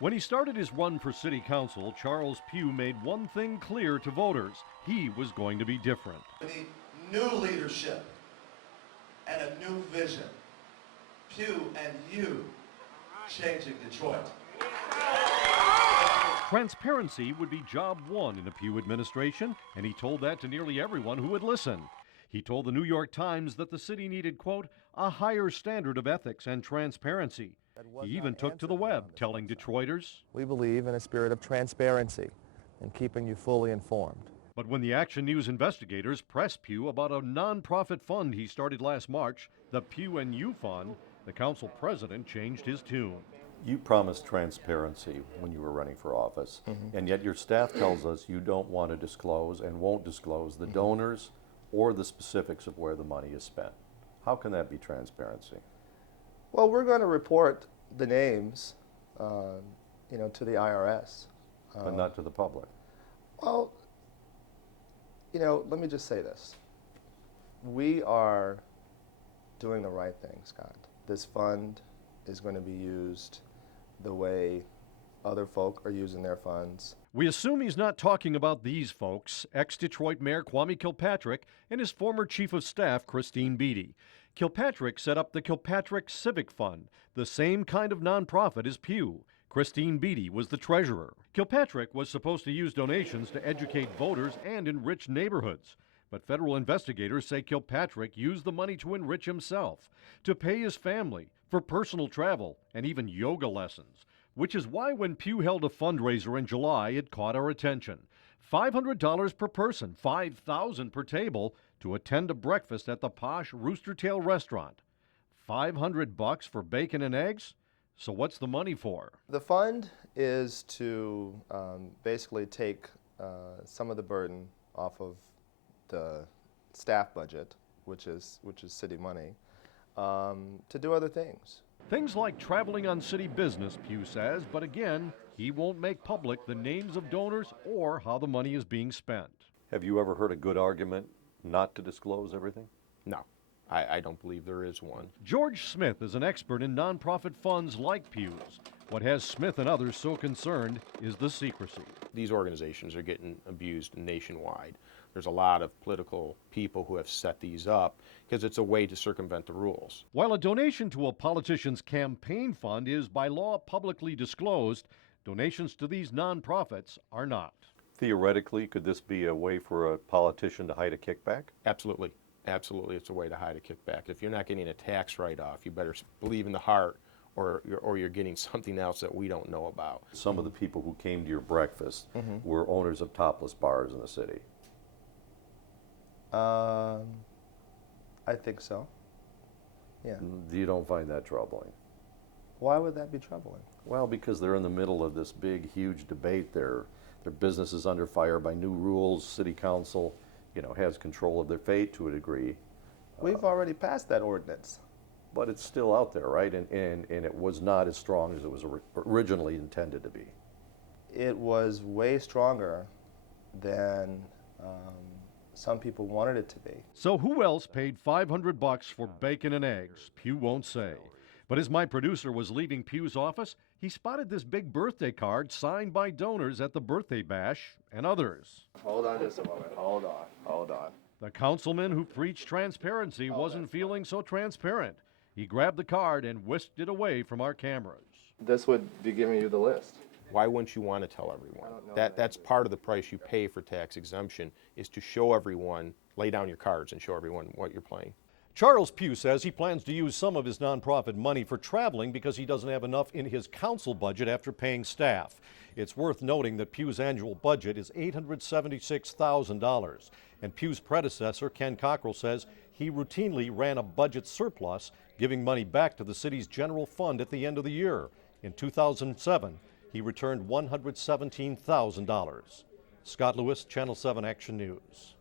When he started his run for city council, Charles Pugh made one thing clear to voters. He was going to be different. We need new leadership and a new vision. Pugh and you changing Detroit. Transparency would be job one in the Pugh administration, and he told that to nearly everyone who would listen. He told the New York Times that the city needed, quote, a higher standard of ethics and transparency. He even took to the web, telling Detroiters, we believe in a spirit of transparency and keeping you fully informed. But when the Action News investigators pressed Pugh about a nonprofit fund he started last March, the Pugh and You Fund, the council president changed his tune. You promised transparency when you were running for office, and yet your staff tells us you don't want to disclose and won't disclose the donors or the specifics of where the money is spent. How can that be transparency? Well, we're going to report the names, to the IRS. But not to the public. Well, let me just say this. We are doing the right thing, Scott. This fund is going to be used the way other folk are using their funds. We assume he's not talking about these folks, ex-Detroit Mayor Kwame Kilpatrick and his former Chief of Staff, Christine Beatty. Kilpatrick set up the Kilpatrick Civic Fund, the same kind of nonprofit as Pugh. Christine Beatty was the treasurer. Kilpatrick was supposed to use donations to educate voters and enrich neighborhoods. But federal investigators say Kilpatrick used the money to enrich himself, to pay his family, for personal travel, and even yoga lessons. Which is why when Pugh held a fundraiser in July, it caught our attention. $500 per person, $5,000 per table, to attend a breakfast at the posh Rooster Tail restaurant. $500 for bacon and eggs? So what's the money for? The fund is to basically take some of the burden off of the staff budget, which is city money, to do other things. Things like traveling on city business, Pugh says, but again, he won't make public the names of donors or how the money is being spent. Have you ever heard a good argument not to disclose everything? No, I don't believe there is one. George Smith is an expert in nonprofit funds like Pugh's. What has Smith and others so concerned is the secrecy. These organizations are getting abused nationwide. There's a lot of political people who have set these up because it's a way to circumvent the rules. While a donation to a politician's campaign fund is by law publicly disclosed, donations to these nonprofits are not. Theoretically, could this be a way for a politician to hide a kickback? Absolutely. Absolutely, it's a way to hide a kickback. If you're not getting a tax write-off, you better believe in the heart or you're getting something else that we don't know about. Some of the people who came to your breakfast were owners of topless bars in the city. I think so. Yeah. You don't find that troubling? Why would that be troubling? Well, because they're in the middle of this big, huge debate. Their business is under fire by new rules. City council, has control of their fate to a degree. We've already passed that ordinance. But it's still out there, right? And it was not as strong as it was originally intended to be. It was way stronger than some people wanted it to be. So who else paid $500 for bacon and eggs? Pugh won't say. But as my producer was leaving Pugh's office, he spotted this big birthday card signed by donors at the birthday bash and others. Hold on just a moment. Hold on. The councilman who preached transparency wasn't feeling so transparent. He grabbed the card and whisked it away from our cameras. This would be giving you the list. Why wouldn't you want to tell everyone? That's part of the price you pay for tax exemption, is to show everyone, lay down your cards and show everyone what you're playing. Charles Pugh says he plans to use some of his nonprofit money for traveling because he doesn't have enough in his council budget after paying staff. It's worth noting that Pugh's annual budget is $876,000, and Pugh's predecessor, Ken Cockrell, says he routinely ran a budget surplus, giving money back to the city's general fund at the end of the year. In 2007, he returned $117,000. Scott Lewis, Channel 7 Action News.